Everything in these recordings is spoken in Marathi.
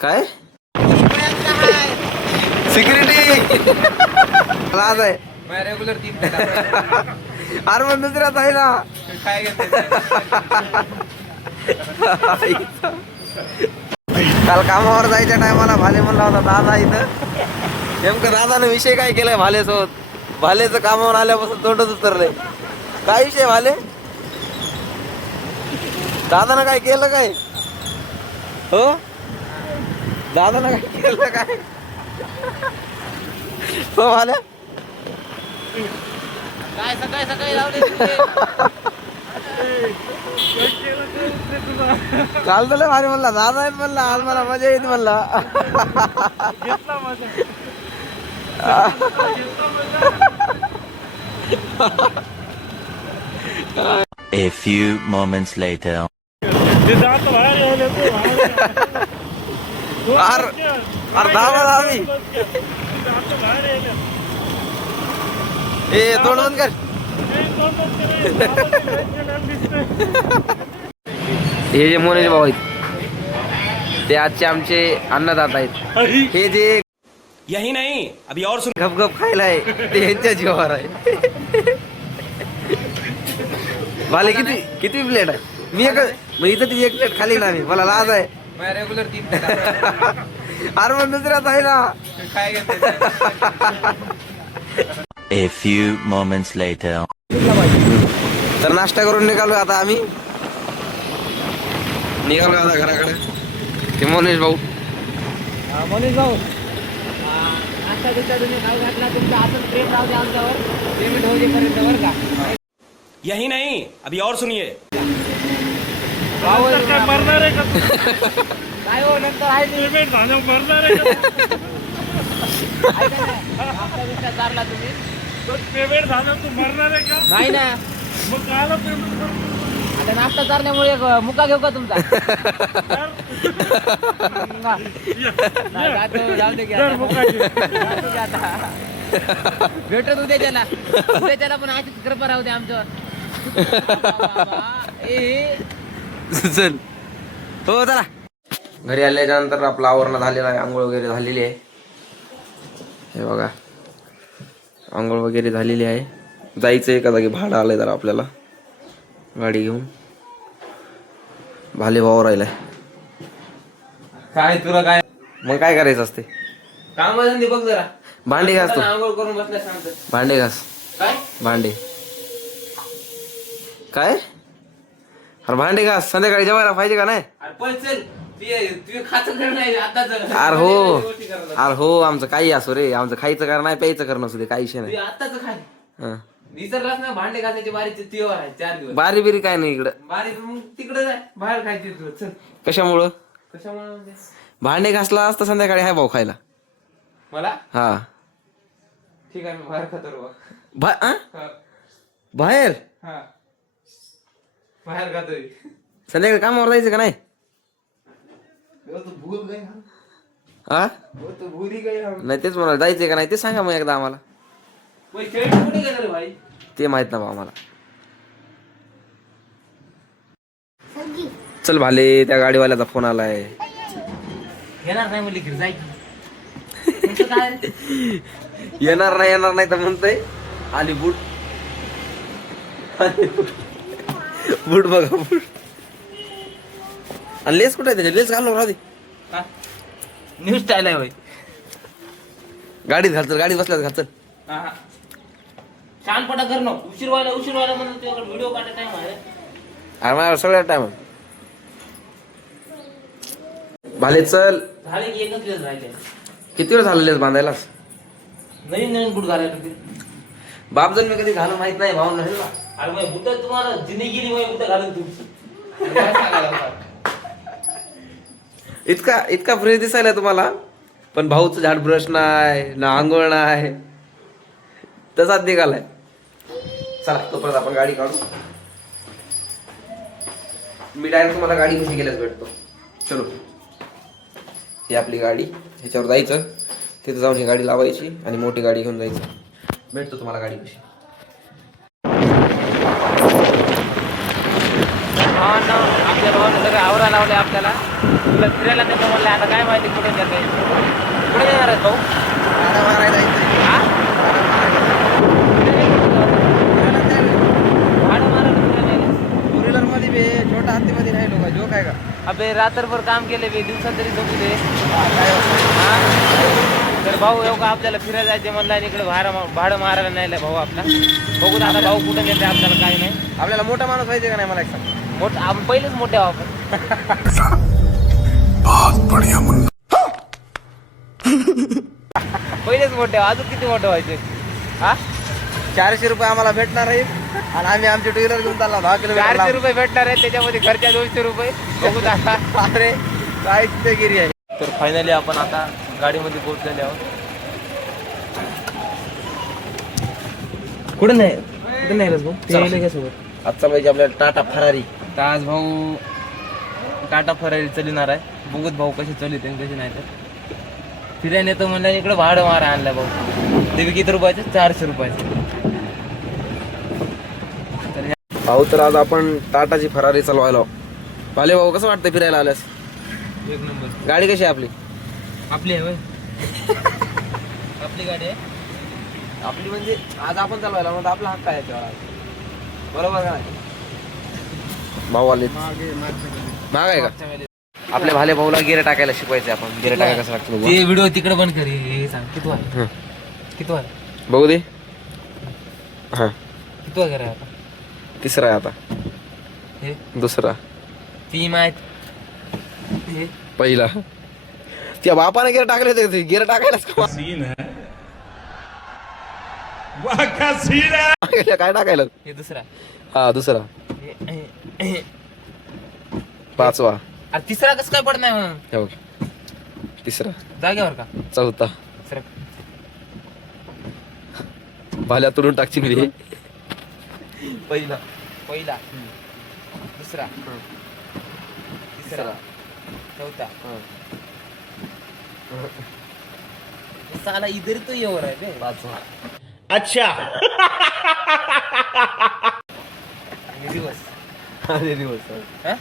काय सिक्युरिटी लाज आहे रेग्युलर 3 अरे मग दुसऱ्यात आहे ना काय घेते काल कामावर जायच्या टायमाला भाले म्हणला होता दादा इथं. नेमकं दादानं विषय काय केलाय भालेसोबत. भालेचं कामावर आल्यापासून तोंडच उतरलंय. काय विषय भाले, दादानं काय केलं काय? हो दादानं काय केलं काय? हो भाले काय सकाळी सकाळी लावले काल तर भारी म्हणला दादा आहेत म्हणला, आज मला मजा येत म्हणला. A few moments later. ए तोंड बंद कर. हे जे मोने भाऊ आहेत ते आजचे आमचे अन्नदाता आहेत. हे जे यही नहीं अभी और सुन. गप गप खायला आहे ते यांच्या जीवावर आहे. भाले किती किती प्लेट आहे? मी एक मग इथं ती एक प्लेट खाली ना मी, मला लाज आहे. रेग्युलर 3 अरे मग दुसऱ्यात आहे ना काय घेते A few moments later. तर नाश्ता करून निघालो आता आम्ही. निघालो आता घराकडे. ते मोनेश भाऊ मनीष भाऊ आता तुमच्या तुम्ही काय घातला तुमचा असं प्रेम राहू द्या आमच्यावर. पेमेंट होऊ देपर्यंत बरं का. यही नहीं अभी और सुनिए. मरणार आहे का काय हो नंतर आहे पेमेंट झालं मरणार आहे का तुम्ही पेमेंट झालं तू मरणार आहे का नाही ना मग कायला पेमेंट आता नाश्ता चालण्यामुळे मुका घेऊ का तुमचा भेटत उद्याच्याला पण आजच कृपा राहू दे आमच्यावर. चल हो चला. घरी आल्याच्या नंतर आपलं आवरण झालेलं आहे, आंघोळ वगैरे झालेली आहे. हे बघा आंघोळ वगैरे झालेली आहे. जायचं एका जागी भाडं आलंय जरा आपल्याला गाडी घेऊन. भाले भाऊ राहिलाय. काय तुला काय मग काय करायचं असते? काम धंदे बघ जरा. भांडे घास तू. आंघोळ करून बसल्या शांत. भांडे घास. काय भांडे काय? अरे भांडे घास. संध्याकाळी जेवायला पाहिजे का नाही? अरे पण चल तू खातं कर नाही आताच अरे हो अरे हो आमचं काही असो रे, आमचं खायचं कर नाही प्यायचं कर नसू दे, काही विषय नाही. आताच खाय हं. विसरलास ना भांडे घासायची बारी तीवर आहे 4 दिवस. बारी बिरी काय नाही इकडं. बारी मग तिकडे जाय बाहेर खायची तू चल. कशामुळं? कशामुळे म्हणजे? भांडे घासला असता संध्याकाळी हाय भाऊ खायला. मला हा ठीक आहे मी बाहेर खातो रे बा. बाहेर हा बाहेर खातोय. संध्याकाळी कामावर जायचं का नाही? तू भूल गई हा तू भूली गई नाही तेच म्हणा, जायचंय का नाही ते सांगा मग एकदा आम्हाला. कुठे गेलं रे भाई? ते माहित ना बा आम्हाला. चल भाले त्या गाडीवाल्याचा फोन आलाय. येणार नाही म्हणली की जाय की. काय येणार नाही तर म्हणतोय. आली बूट बूट बघा बूट. आणि लेस कुठे आहे त्याच्या? लेस घालून राहू दे. न्यू स्टाईल आहे भाई. गाडीत घालचल, गाडीत बसल्यात घालचल. शानपणा कर ना. उशीर व्हायला म्हणून तुझ्याकडे व्हिडिओ काढायचा टाइम आहे. अरे माझ्या सगळ्या टाइम भाले चल. झाले की एकच दिवस राहिले. किती वेळ झाला लेस बांधायलाच? नवीन बूट घालायला. बापजन मी कधी घालून माहित नाही भाऊ नाही. अरे मग बुट तुम्हाला जिंदगी नाही बुट घालून तू इतका फ्रेश दिसायला तुम्हाला, पण भाऊचं झाड ब्रश नाही ना आंघोळ नाही तसाच निघालाय. चला तोपर्यंत आपण गाडी काढू. मी डायरेक्ट तुम्हाला गाडी कशी गेल्यास भेटतो. चलो ही आपली गाडी, ह्याच्यावर जायचं, तिथे जाऊन ही गाडी लावायची आणि मोठी गाडी घेऊन जायचं. भेटतो तुम्हाला गाडी कशी. हा ना तुझ्या भावाने सगळं आवरा लावले आपल्याला. तुला फिरायला नेतो म्हणलं, आता काय माहिती कुठे जाते. कुठे येणार आहेत भाऊ? हा? भाडं मारायला कुठे नेलं? फोर व्हीलर मध्ये बी छोटा हत्ती मध्ये नाही लोक जोक आहे का? अबे रात्रभर काम केले बे, दिवसात तरी झोपू दे. हा? तर भाऊ येऊ का आपल्याला फिरायला जायचे म्हणलं आणि इकडे भाडं मारायला नाही भाऊ आपला. बघू आता भाऊ कुठे नेते आपल्याला काही नाही. आपल्याला मोठा माणूस पाहिजे का नाही मला एक सांग. आपण पहिलेच मोठे आहो आपण. पहिलेच मोठे आहो, अजून किती मोठे व्हायचे. हा 400 रुपये आम्हाला भेटणार आहेत आणि आम्ही आमचे टू व्हीलर घेऊन चालला 10 किलोमीटर 400 रुपये भेटणार आहेत, त्याच्यामध्ये खर्चा 200 रुपये. बघू आता. अरे काय गिरी आहे. तर फायनली आपण आता गाडीमध्ये पोहोचलेले आहोत. कुठे नाही सोबत आज चालवायची आपल्याला टाटा फरारी. तर आज भाऊ टाटा फरारी चालणार आहे. बघूत भाऊ कशी चालवते आणि कशी नाही. तर फिरायला येतो म्हणलं इकडे भाडं मारा आणलं भाऊ. ते बी किती रुपयाचं? 400 रुपयाचं. भाऊ तर आज आपण टाटाची फरारी चालवायला. पाले भाऊ कसं वाटतं फिरायला आल्यास? एक नंबर. गाडी कशी आहे आपली? आपली आहे आपली गाडी आहे. आपली म्हणजे आज आपण चालवायला मग आपला हक्क आहे याच्यावर आज. बरोबर का नाही? भाऊ आले महाग आहे का? आपल्या भाले भाऊला गिरे टाकायला शिकवायचे आपण. गिरे टाकायला कसं लागतं बघू. ते व्हिडिओ तिकडे बंद कर. हे सांग किती आहे? किती आहे? बघू दे. हा किती आहे घरा आता? तिसरा आहे आता. हे दुसरा. ती माहित. हे पहिला. त्या बापाने गिरे टाकले होते. गिरे टाकायलाच का? काय टाकायला? हे दुसरा. हा दुसरा. पाचवा. अरे तिसरा कसं काय पडत नाही म्हणून? हे बघ. तिसरा. जागेवर का? चौथा. सर भाल्या तुडून टाकशील मी. पहिला. दुसरा. तिसरा. चौथा. साला इधर तो येवर आहे बे. पाचवा. अच्छा. दिवस. अरे दिवस. हा?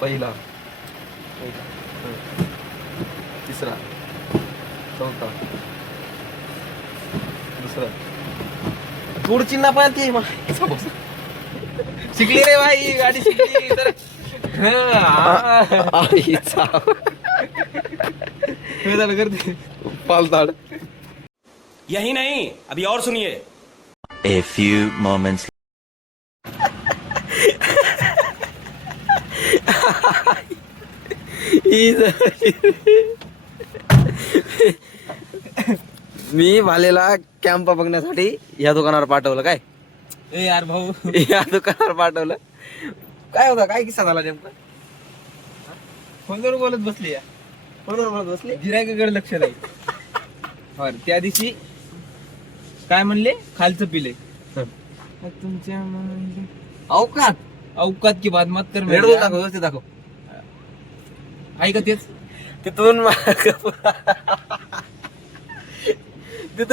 पहिला. तिसरा. चौथा. दुसरा. थोड चिन्ह पाहिजे शिकली रे भाई, गाडी शिकली तर. करते पालताड. यही नहीं, अभी और सुनिए. A few moments. मी भालेला कॅम्प बघण्यासाठी या दुकानावर पाठवलं. काय ए यार भाऊ, या दुकानावर पाठवलं. काय होता? काय किस्सा झाला नेमका? फोनवर बोलत बसली या. फोनवर बोलत बसले. गिरायकाकडे लक्ष नाही. हो त्या दिवशी काय म्हणले? खालचं पिले. तुमच्या अवकात अवकात की बात मत कर. रेड बुल दाखव. व्यवस्थित दाखव. आहे का तेच? तिथून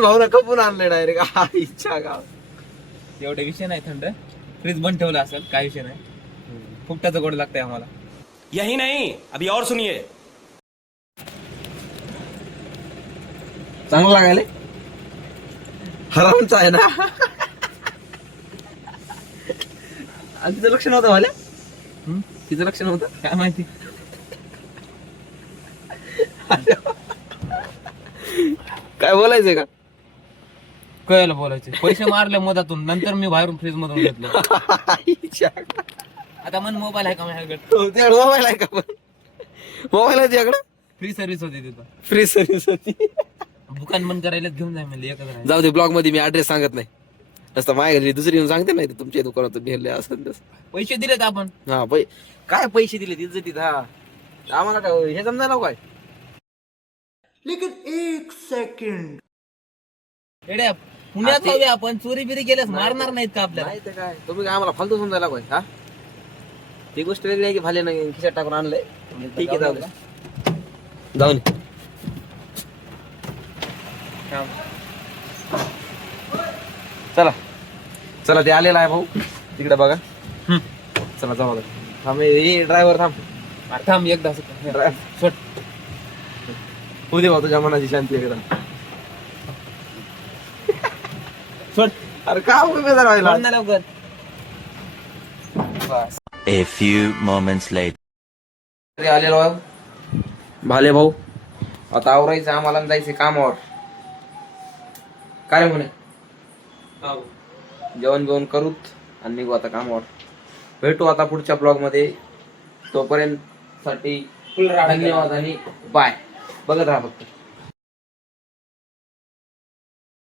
भाऊना कपून आणले डायरेक्ट. इच्छा गाव. एवढे विषय नाही. थंड फ्रीज बंद ठेवला असेल, काय विषय नाही. फुकटाचं गोड लागतंय आम्हाला. यही नहीं, अभी और सुनिए. चांगलं लागायला. हरामचा आहे ना. आणि तिचं लक्ष नव्हतं भाल्या. तिचं लक्ष नव्हतं. काय माहिती. काय बोलायचंय का? कळलं बोलायचं. पैसे मारले मधातून, नंतर मी बाहेरून फ्रीज मधून घेतलं. आता मन मोबाईल आहे का माझ्याकडे? त्याकडे मोबाईल आहे का? पण मोबाईल आहे त्याकडे. फ्री सर्व्हिस होती तिथं. फ्री सर्व्हिस होती. दुकान बंद करायला घेऊन जाय म्हणले. एकच राहिलं. जाऊ दे. ब्लॉग मध्ये मी ऍड्रेस सांगत नाही. नसतं माझ्या घरी दुसरी येऊन सांगते नाही तुमच्या दुकानातून नेले असं तसं. पैसे दिलेत आपण. हा काय पैसे दिले तिथं? हा आम्हाला काय हे समजायला काय? लेकिन एक सेकंड. एड्या पुण्यात जाऊया आपण. चोरी बिरी केल्यास मारणार नाहीत का आपल्याला? नाही तर काय. तुम्ही काय आम्हाला फालतू समजायला काय? हा ती गोष्ट वेगळी आहे की भाले नाही खिशात टाकून आणलंय. ठीक आहे जाऊ दे. जाऊन चला. चला ते आलेला आहे भाऊ. तिकडे बघा. चला जाऊ थांब ड्रायव्हर थांब अरे थांब एकदा सोड होऊ दे तुझ्या मनाची शांती एकदम सोड अरे का उभे राहिला लवकर A few moments later. आलेलो भाले भाऊ आता आवरायचं आम्हाला आणि जायचं कामावर काय म्हणे जेवण जेवण करूत आणि निघू आता कामावर भेटू आता पुढच्या ब्लॉग मध्ये तोपर्यंत साठी धन्यवाद आणि बाय बघत राहा फक्त